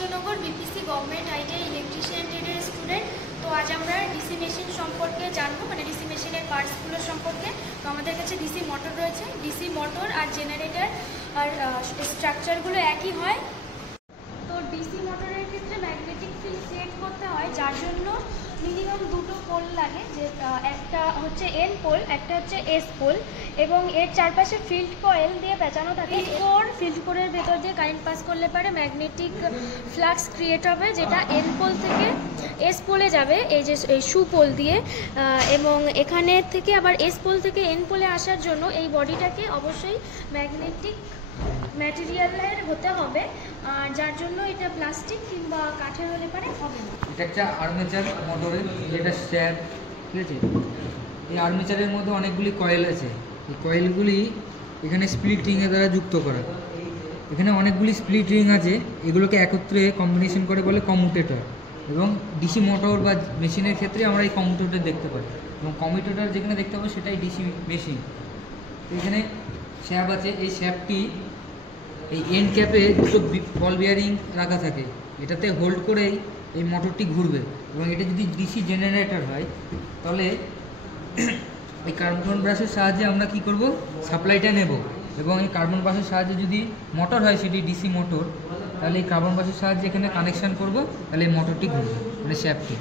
Krishnanagar BPC government ITI electrician ট্রেডের student. তো আজ আমরা ডিসি মেশিন সম্পর্কে জানবো, মানে ডিসি মেশিনের পার্টসগুলো সম্পর্কে। তো আমাদের কাছে ডিসি মোটর রয়েছে। ডিসি মোটর আর জেনারেটর আর স্ট্রাকচারগুলো একই হয়। তো ডিসি মোটরের ক্ষেত্রে ম্যাগনেটিক ফিল্ড ক্রিয়েট করতে হয়, যার জন্য মিনিমাম দুটো পোল লাগে, যে একটা হচ্ছে এন পোল, একটা হচ্ছে এস পোল, এবং এর চারপাশে ফিল্ড কয়েল দিয়ে পেঁচানো থাকে। ফিল্ড কোরের ভেতর দিয়ে কারেন্ট পাস করলে পারে ম্যাগনেটিক ফ্লাক্স ক্রিয়েট হবে, যেটা এন পোল থেকে এস পোলে যাবে, এই যে এই সু পোল দিয়ে। এবং এখানে থেকে আবার এস পোল থেকে এন পোলে আসার জন্য এই বডিটাকে অবশ্যই ম্যাগনেটিক ম্যাটেরিয়ালের হতে হবে, আর যার জন্য এটা প্লাস্টিক কিংবা কাঠের হলে পারে হবে না। এটা একটা আর্মেচার মোটরের, যেটা শ্যাফট, ঠিক আছে। এই আর্মেচারের মধ্যে অনেকগুলি কয়েল আছে। এই কয়েলগুলি এখানে স্প্লিট রিংয়ের দ্বারা যুক্ত করা। এখানে অনেকগুলি স্প্লিট রিং আছে, এগুলোকে একত্রে কম্বিনেশন করে বলে কমিউটেটর। এবং ডিসি মোটর বা মেশিনের ক্ষেত্রে আমরা এই কমিউটেটর দেখতে পাই, এবং কমিউটেটর যেখানে দেখতে পাবো সেটাই ডিসি মেশিন। এখানে শ্যাফট আছে, এই শ্যাফটটি এই এন্ড ক্যাপে দুটো বল বিয়ারিং রাখা থাকে, এটাতে হোল্ড করেই এই মোটরটি ঘুরবে। এবং এটা যদি ডিসি জেনারেটর হয় তাহলে এই কার্বন ব্রাশের সাহায্যে আমরা কি করব, সাপ্লাইটা নেব। এবং এই কার্বন ব্রাশের সাহায্যে যদি মোটর হয়, সেটি ডিসি মোটর, তাহলে এই কার্বন ব্রাশের সাহায্যে এখানে কানেকশান করব, তাহলে এই মোটরটি ঘুরবে, মানে শ্যাফটটি।